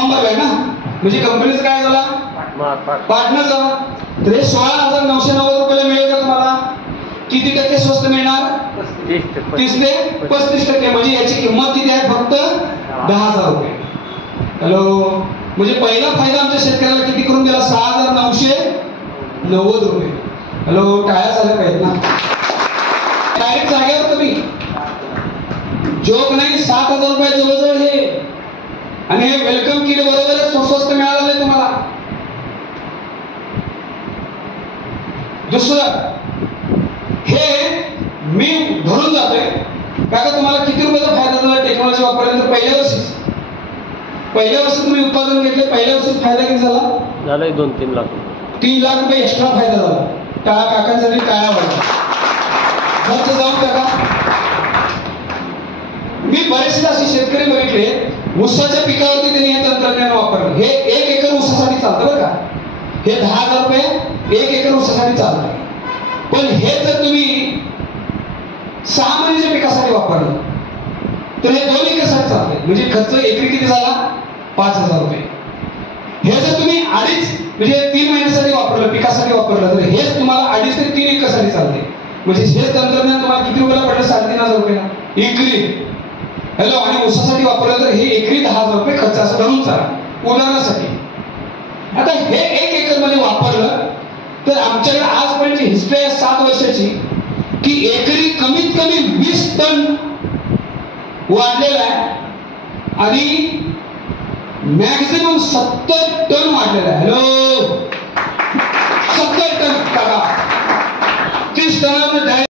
Form भरलाय ना, म्हणजे कंपनीचा काय झाला, पार्टनर झाला. तर हे 16,990 रुपयाला मिळेल का तुम्हाला? किती टक्के स्वस्त मिळणार? 30 ते 35%. म्हणजे याची किंमत किती आहे? फक्त 10,000 रुपये. हॅलो, म्हणजे पहिला फायदा आमच्या शेतकऱ्याला किती करून दिला? 6,990 रुपये. हॅलो, टाळ्या झाल्या पाहिजेत ना. डायरेक्ट जागेवर कमी, जोक नाही. 7,000 रुपये जवळजवळ हे. आणि हे वेलकम किट बरोबरच स्वस्त मिळालं तुम्हाला. दुसरं, हे मी धरून जातोय काका, तुम्हाला किती रुपयाचा फायदा झाला टेक्नॉलॉजी वापरल्यानंतर? पहिल्या वर्षी तुम्ही उत्पादन घेतले, पहिल्या वर्षी फायदा किती झाला? 2-3 लाख. 3 लाख रुपये एक्स्ट्रा फायदा झाला. काकांसाठी टाळ्या वाजवा. खर्च जाऊन टाका. मी बरेचसे असे शेतकरी बघितले, ऊसाच्या पिकावरती त्यांनी हे तंत्रज्ञान वापरलं. हे 1 एकर ऊसासाठी चालतं बरं का. हे 10,000 रुपये 1 एकर ऊसासाठी चालतं. पण हे जर तुम्ही 6 महिन्याच्या पिकासाठी वापरलं तर हे 2 एकरसाठी चालतंय. म्हणजे खर्च एकरी किती झाला? 5,000 रुपये. हे जर तुम्ही 2.5 म्हणजे 3 महिन्यासाठी वापरलं, पिकासाठी वापरलं, तर हेच तुम्हाला 2.5 ते 3 एकरसाठी चालते. म्हणजे हे तंत्रज्ञान तुम्हाला किती रुपयाला पडलं? 3,500 रुपयाला एकरी. हॅलो, आणि ऊसासाठी वापरलं तर हे एकरी 10,000 रुपये खर्च असं धरून चाला उदाहरणासाठी. आता हे 1 एकर मध्ये वापरलं तर आमच्याकडे आजपर्यंतची हिस्ट्री आहे 7 वर्षाची, की एकरी कमीत कमी 20 टन वाढलेला आहे आणि मॅक्झिमम 70 टन वाढलेला आहे. Hello, 70 ton. 30 टनावर